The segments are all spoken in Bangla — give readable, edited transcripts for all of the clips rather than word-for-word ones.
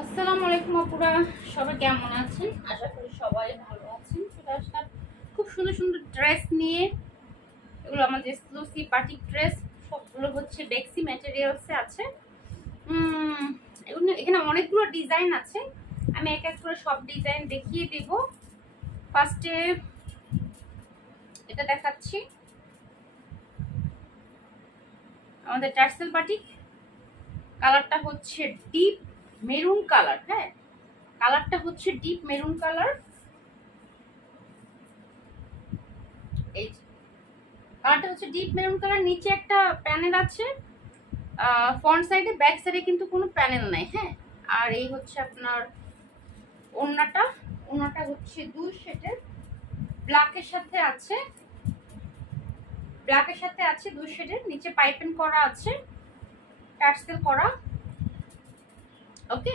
আসসালামু আলাইকুম আপুরা, সবাই কেমন আছেন? আশা করি সবাই ভালো আছেন। চলে আসলাম খুব সুন্দর সুন্দর ড্রেস নিয়ে। এগুলো আমাদের এক্সক্লুসিভ পার্টি ড্রেস, সবগুলো হচ্ছে বেক্সি ম্যাটেরিয়ালসে আছে। এগুলো এখানে অনেকগুলো ডিজাইন আছে, আমি এক এক করে সব ডিজাইন দেখিয়ে দেব। ফার্স্টে এটা দেখাচ্ছি, আমাদের টার্সেল বাটিক। কালারটা হচ্ছে ডিপ মেরুন কালার। হ্যাঁ, কালারটা হচ্ছে ডিপ মেরুন কালার। এই কালারটা হচ্ছে ডিপ মেরুন কালার। নিচে একটা প্যানেল আছে, ফ্রন্ট সাইডে, ব্যাক সাইডে কিন্তু কোনো প্যানেল নাই। হ্যাঁ, আর এই হচ্ছে আপনার ওড়নাটা হচ্ছে দুই শেডের, ব্ল্যাকের সাথে আছে, দুই শেডের। নিচে পাইপিং করা আছে, টার্সেল করা। ওকে,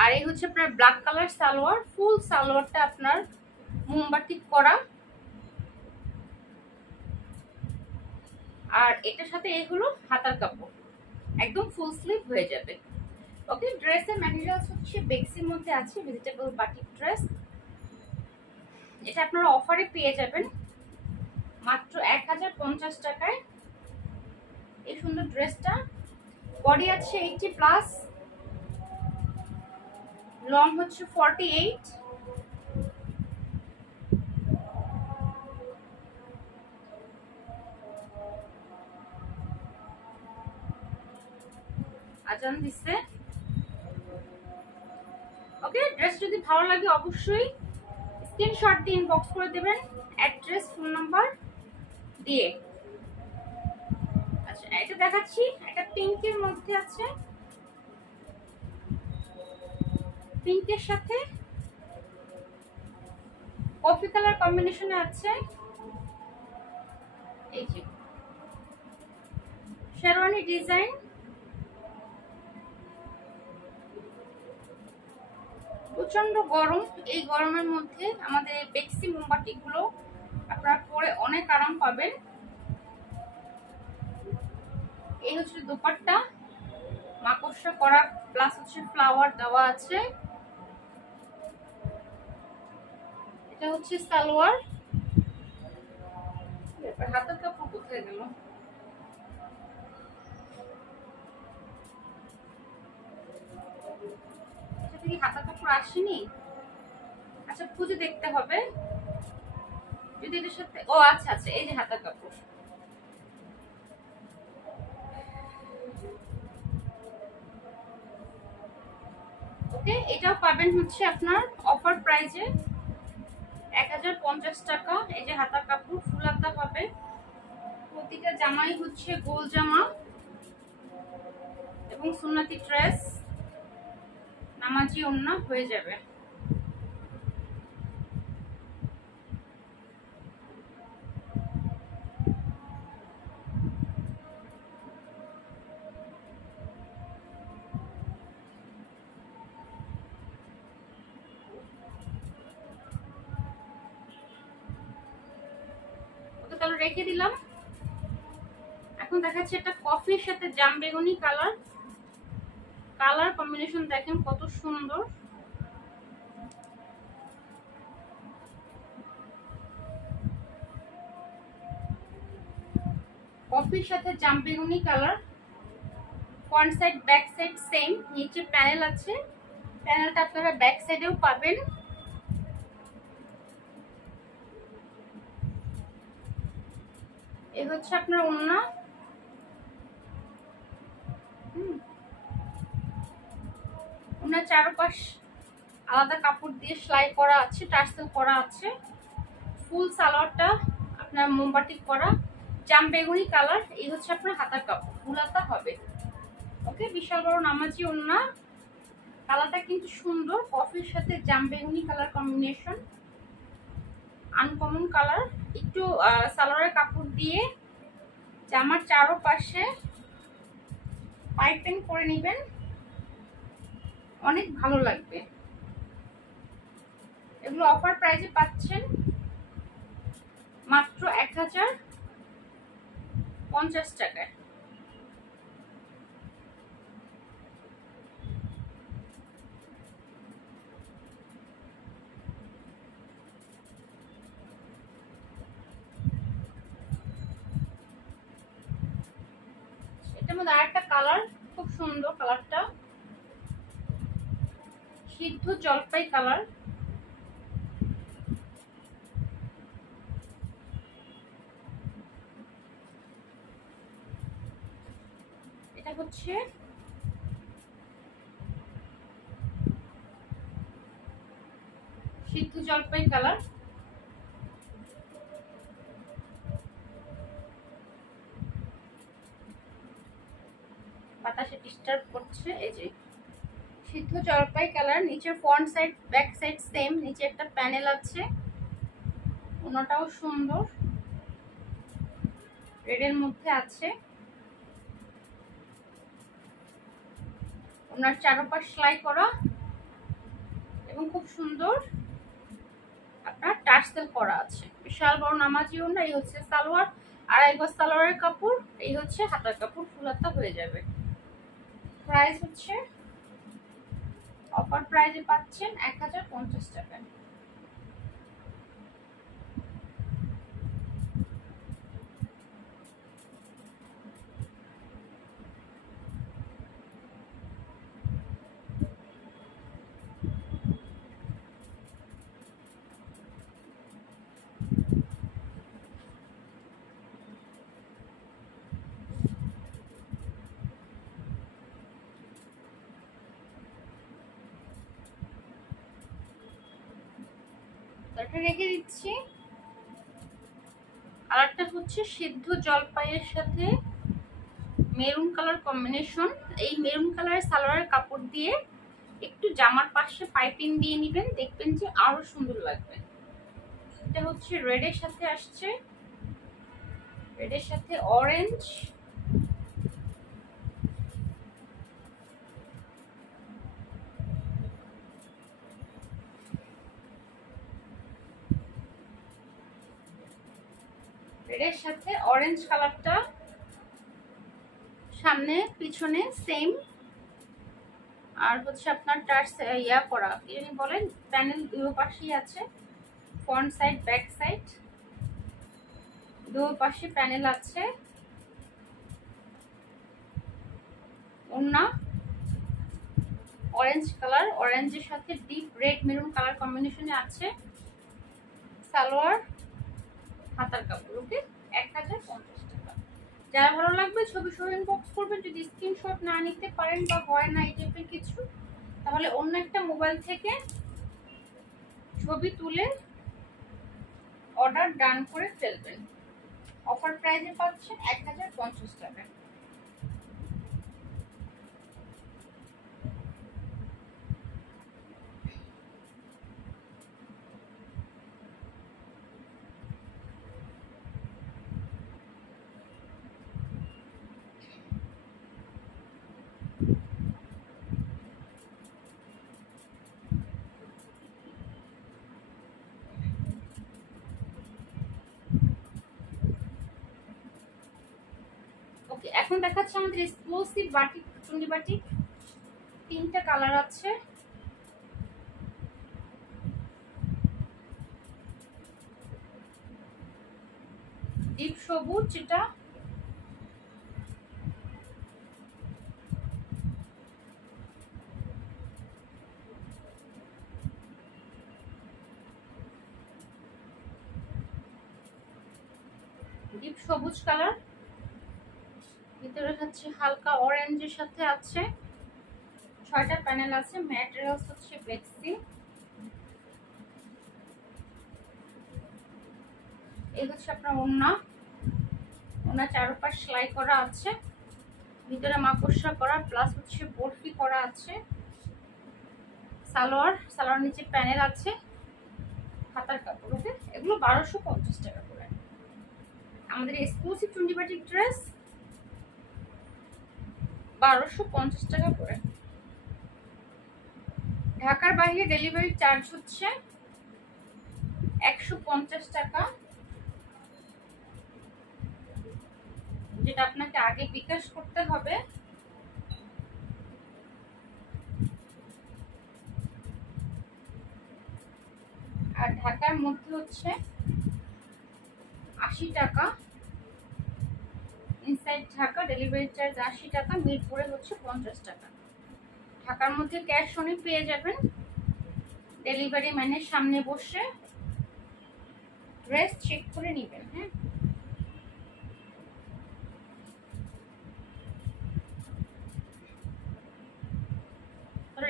আর এই হচ্ছে আপনার ব্ল্যাক কালার সালোয়ার। ফুল সালোয়ারটা আপনার মোমবাতি করা, আর এটার সাথে এই হলো হাতার কাপড়, একদম ফুল স্লিভ হয়ে যাবে। ওকে, ড্রেসের ম্যাটেরিয়ালস হচ্ছে বেক্সির মধ্যে আছে, ভেজিটেবল বাটিক ড্রেস। এটা আপনারা অফারে পেয়ে যাবেন মাত্র 1050 টাকায়। এই সুন্দর ড্রেসটা, বডি আছে 80+, লং হচ্ছে 48। আজান দিচ্ছে। ওকে, ড্রেস যদি ভালো লাগে অবশ্যই স্ক্রিনশট দিয়ে ইনবক্স করে দেবেন, অ্যাড্রেস ফোন নাম্বার দিয়ে। আচ্ছা, এটা দেখাচ্ছি, এটা পিঙ্কের মধ্যে আছে, পিঙ্কের সাথে কফি কালার কম্বিনেশনে আছে। এই যে শেরওয়ানি ডিজাইন, প্রচন্ড গরম। এই গরমের মধ্যে আমাদের এই বেক্সি মোমবাতি গুলো আপনারা পরে অনেক আরাম পাবেন। এই হচ্ছে দোপাট্টা, মাকড়সা করা প্লাস হচ্ছে ফ্লাওয়ার দেওয়া আছে। এটা হচ্ছে সালোয়ার। হাতের কাপড় কোথায় গেল? এটা থেকে হাতের কাপড় আসেনি। আচ্ছা, খুঁজে দেখতে হবে যদি এটার সাথে। ও আচ্ছা আচ্ছা, এই যে হাতের কাপড়। ওকে, এটাও পাবেন হচ্ছে আপনার অফার প্রাইজে 1050 টাকা। এই যে হাতার কাপড়, ফুল হাতা পাবে। প্রতিটা জামাই হচ্ছে গোল জামা এবং সুন্নতি ড্রেস, নামাজি ওড়না হয়ে যাবে। ওকে, তাহলে রেখে দিলাম। এখন দেখাচ্ছি একটা কফির সাথে জাম বেগুনি কালার। কালার কম্বিনেশন দেখেন কত সুন্দর। কফির সাথে জাম বেগুনি colour, front side back side same. নিচে প্যানেল আছে, প্যানেলটা আপনারা ব্যাক সাইডেও পাবেন। এই হচ্ছে আপনার ওড়না। ওড়নার চারপাশ আলাদা কাপড় দিয়ে সেলাই করা আছে, টার্সেল করা আছে। ফুল সালোয়ারটা আপনার মোমবাতি করা, জাম বেগুনি কালার। এই হচ্ছে আপনার হাতার কাপড়, ফুল হাতা হবে। ওকে, বিশাল বড় নামাজি ওড়না। কালারটা কিন্তু সুন্দর, কফির সাথে জাম বেগুনি কালার কম্বিনেশন, আনকমন কালার। একটু সালোয়ারের কাপড় দিয়ে জামার চারপাশে পাইপিং করে নেবেন, অনেক ভালো লাগবে। এগুলো অফার প্রাইসে পাচ্ছেন মাত্র 1050 টাকায়। সুন্দর কালারটা, সিদ্ধ জলপাই কালার। এটা হচ্ছে সিদ্ধ জলপাই কালার। বাতাসে ডিস্টার্ব করছে। এই যে সিদ্ধ জলপাই কালার, নিচে front side back side same, নিচে একটা প্যানেল আছে, ওনাটাও সুন্দর রেডের মধ্যে আছে। ওনার চারপাশ সেলাই করা এবং খুব সুন্দর আপনার টার্সেল করা আছে। বিশাল বড় নামাজি ওড়না। এই হচ্ছে সালোয়ার, 2.5 গজ সালোয়ারের কাপড়। এই হচ্ছে হাতার কাপড়, ফুল হাতা হয়ে যাবে। প্রাইস হচ্ছে অফার প্রাইসে পাচ্ছেন 1050 টাকায়। রেখে দিচ্ছি। কালারটা হচ্ছে সিদ্ধ জলপাইয়ের সাথে মেরুন কালার কম্বিনেশন। এই মেরুন কালারের সালোয়ারের কাপড় দিয়ে একটু জামার পাশে পাইপিং দিয়ে নেবেন, দেখবেন যে আরো সুন্দর লাগবে। এটা হচ্ছে রেডের সাথে আসছে, রেডের সাথে অরেঞ্জ, রেডের সাথে অরেঞ্জ কালারটা সামনে পিছনে সেম। আর হচ্ছে আপনার টার্স ইয়া করা কি জানি বলেন, প্যানেল দুই পাশেই আছে, ফ্রন্ট সাইড ব্যাক সাইড দুই পাশে প্যানেল আছে। ওড়না অরেঞ্জ কালার, অরেঞ্জের সাথে ডিপ রেড মেরুন কালার কম্বিনেশনে আছে। সালোয়ার, হাতার কাপড়। ওকে, 1050 টাকা। যারা ভালো লাগবে ছবি সহ ইনবক্স করবেন। যদি স্ক্রিনশট না নিতে পারেন বা হয় না এই টাইপের কিছু, তাহলে অন্য একটা মোবাইল থেকে ছবি তুলে অর্ডার ডান করে ফেলবেন। অফার প্রাইসে পাচ্ছেন 1050 টাকা। এখন দেখাচ্ছে আমাদের এক্সক্লুসিভ বাটিক, চুন্ডি বাটিক। 3টা কালার আছে। ডিপ সবুজ, যেটা ডিপ সবুজ কালার, ভিতরে হচ্ছে হালকা অরেঞ্জের সাথে আছে। 6টা প্যানেল আছে। ম্যাটেরিয়ালস হচ্ছে বেক্সি। এই হচ্ছে আপনার ওড়না, ওড়না চারপাশ সেলাই করা আছে, ভিতরে মাকড়সা করা প্লাস হচ্ছে বরফি করা আছে। সালোয়ার, সালোয়ার নিচে প্যানেল আছে, হাতার কাপড়। ওকে, এগুলো 1250 টাকা করে। আমাদের এক্সক্লুসিভ চুন্ডি বাটিক ড্রেস 1250 টাকা করে। ঢাকার বাইরে ডেলিভারি চার্জ হচ্ছে 150 টাকা, যেটা আপনাকে আগে বিকাশ করতে হবে। আর ঢাকার মধ্যে হচ্ছে 80 টাকা। ইনসাইড ঢাকা, ডেলিভারি চার্জ 80 টাকা, মিরপুরে হচ্ছে 50 টাকা। ঢাকার মধ্যে ক্যাশ অনই পেয়ে যাবেন। ডেলিভারি ম্যানের সামনে বসে ড্রেস চেক করে নেবেন। হ্যাঁ,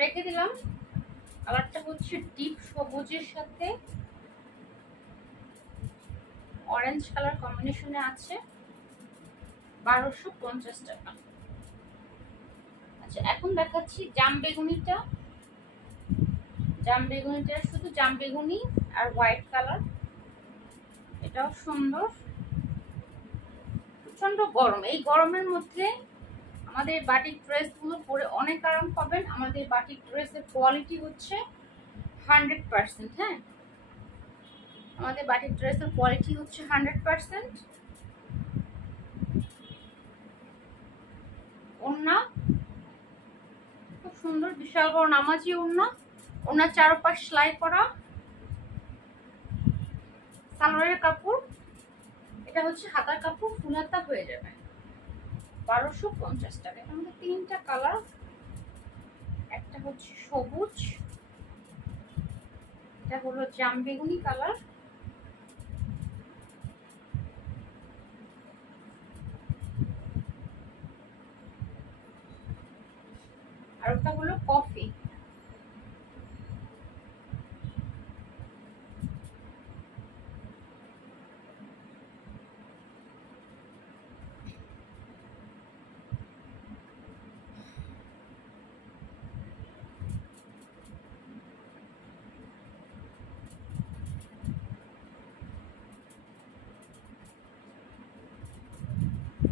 রেখে দিলাম। কালারটা হচ্ছে ডিপ সবুজের সাথে অরেঞ্জ কালার কম্বিনেশনে আছে, 1250 টাকা। আচ্ছা, এখন দেখাচ্ছি জাম বেগুনিটা। জাম বেগুনিটা শুধু জাম বেগুনি আর হোয়াইট কালার, এটাও সুন্দর। প্রচন্ড গরম, এই গরমের মধ্যে আমাদের বাটিক ড্রেসগুলো পরে অনেক আরাম পাবেন। আমাদের বাটিক ড্রেসের কোয়ালিটি হচ্ছে 100%। হ্যাঁ, আমাদের বাটিক ড্রেসের কোয়ালিটি হচ্ছে 100%। ওড়না খুব সুন্দর, বিশাল বড় নামাজি ওড়না। ওড়নার চারপাশ সেলাই করা। সালোয়ারের কাপড়, এটা হচ্ছে হাতার কাপড়, ফুল হাতা হয়ে যাবে, 1250 টাকা। এর মধ্যে 3টা কালার, একটা হচ্ছে সবুজ, এটা হলো জাম বেগুনি কালার, আর ওটা হলো কফি।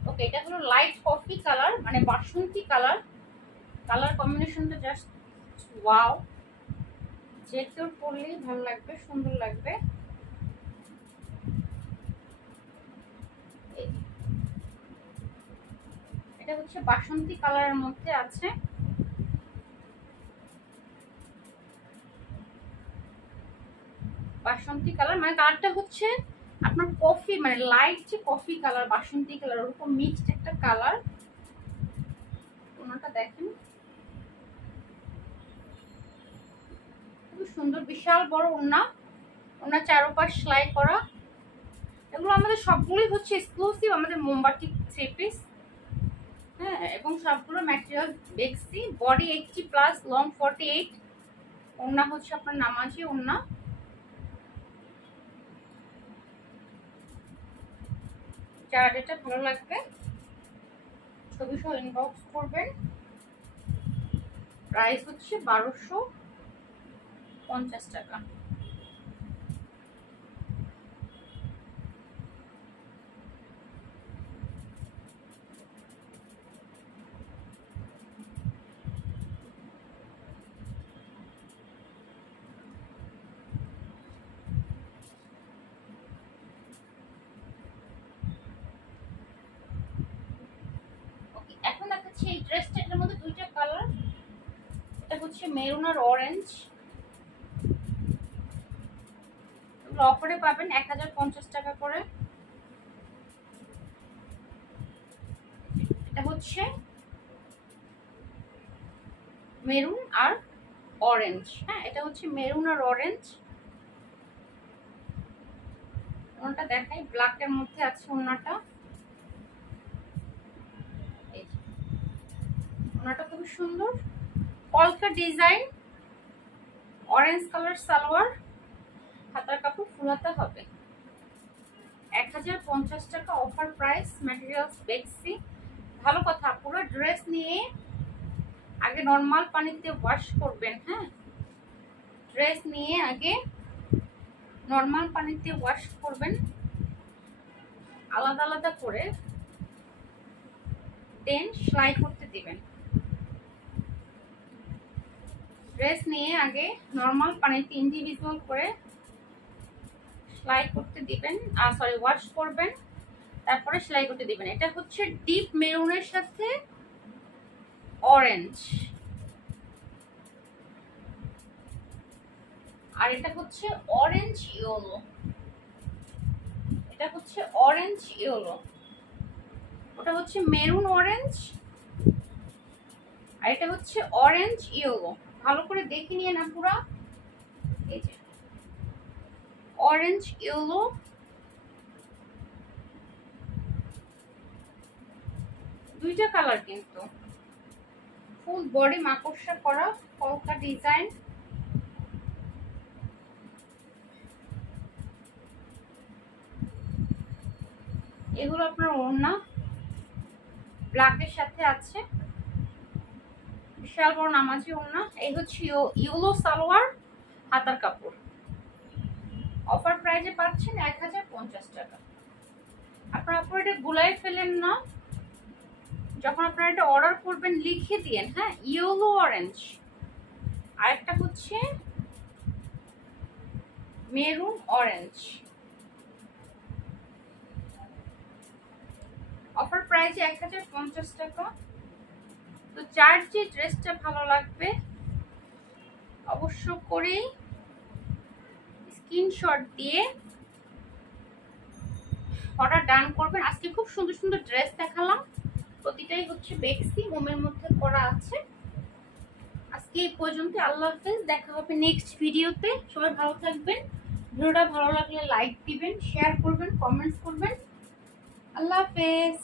ওকে, এটা হলো লাইট কফি কালার, মানে বাসন্তী কালার। কালার কম্বিনেশনটা জাস্ট ওয়াও, যে কেউ পরলেই ভালো লাগবে, সুন্দর লাগবে। এটা হচ্ছে বাসন্তী কালারের মধ্যে আছে। বাসন্তী কালার মানে কালারটা হচ্ছে আপনার কফি, মানে লাইট যে কফি কালার, বাসন্তী কালার, ওরকম মিক্সড একটা কালার। ওনাটা দেখেন খুব সুন্দর, বিশাল বড় ওড়না। ওনার চারপাশ সেলাই করা। এগুলো আমাদের সবগুলোই হচ্ছে এক্সক্লুসিভ আমাদের মোমবাটি থ্রি পিস। হ্যাঁ, এবং সবগুলো ম্যাটেরিয়াল দেখছি। Body 80+, long 48। ওড়না হচ্ছে আপনার নামাজি ওড়না। যার এটা ভালো লাগবে ছবি সহ ইনবক্স করবেন। প্রাইস হচ্ছে 1250 টাকা। এখন দেখাচ্ছি এই ড্রেসটার মধ্যে 2টা কালার। এটা হচ্ছে মেরুন আর অরেঞ্জ। অফারে পাবেন 1050 টাকা করে। এটা হচ্ছে মেরুন আর অরেঞ্জ। হ্যাঁ, এটা হচ্ছে মেরুন আর অরেঞ্জ। ওনাটা দেখাই, ব্ল্যাকের মধ্যে আছে ওনাটা। ওনাটা খুব সুন্দর, কলকা ডিজাইন, অরেঞ্জ কালার সালোয়ার, হাতার কাপড় ফুল হাতা হবে। 1050 টাকা অফার প্রাইস। ম্যাটেরিয়ালস দেখছি। ভালো কথা, পুরো ড্রেস নিয়ে আগে নর্মাল পানিতে ওয়াশ করবেন। হ্যাঁ, ড্রেস নিয়ে আগে নর্মাল পানিতে ওয়াশ করবেন, আলাদা আলাদা করে, দেন সেলাই করতে দিবেন। ড্রেস নিয়ে আগে নর্মাল পানিতে ইন্ডিভিজুয়াল করে সেলাই করতে দিবেন, সরি ওয়াশ করবেন, তারপরে সেলাই করতে দিবেন। এটা হচ্ছে ডিপ মেরুনের সাথে অরেঞ্জ, আর এটা হচ্ছে অরেঞ্জ ইয়েলো। এটা হচ্ছে অরেঞ্জ ইয়েলো। ওটা হচ্ছে মেরুন অরেঞ্জ, আর এটা হচ্ছে অরেঞ্জ ইয়েলো। ভালো করে দেখে নিয়ে না পুরা, এই যে অরেঞ্জ ইয়েলো, দুইটা কালার কিন্তু। ফুল বডি মাকড়সা করা কলকা ডিজাইন। এগুলো আপনার ওড়না ব্ল্যাকের সাথে আছে, বিশাল বড় নামাজি ওড়না। এই হচ্ছে ইয়েলো সালোয়ার, হাতার কাপড়। অফার প্রাইজে পাচ্ছেন 1050 টাকা। আপনারা এটা গুলাই ফেলেন না, যখন আপনারা এটা অর্ডার করবেন লিখে দিয়েন, হ্যাঁ, ইয়েলো অরেঞ্জ। আরেকটা হচ্ছে মেরুন অরেঞ্জ। অফার প্রাইসে 1050 টাকা। তো যার যে ড্রেসটা ভালো লাগবে অবশ্য করেই স্ক্রিনশট দিয়ে অর্ডার ডান করবেন। আজকে খুব সুন্দর সুন্দর ড্রেস দেখালাম, প্রতিটাই হচ্ছে বেক্সি হোমের মধ্যে করা আছে। আজকে এই পর্যন্ত, আল্লাহ হাফেজ, দেখা হবে নেক্সট ভিডিওতে। সবাই ভালো থাকবেন। ভিডিওটা ভালো লাগলে লাইক দিবেন, শেয়ার করবেন, কমেন্টস করবেন। আল্লাহ হাফেজ।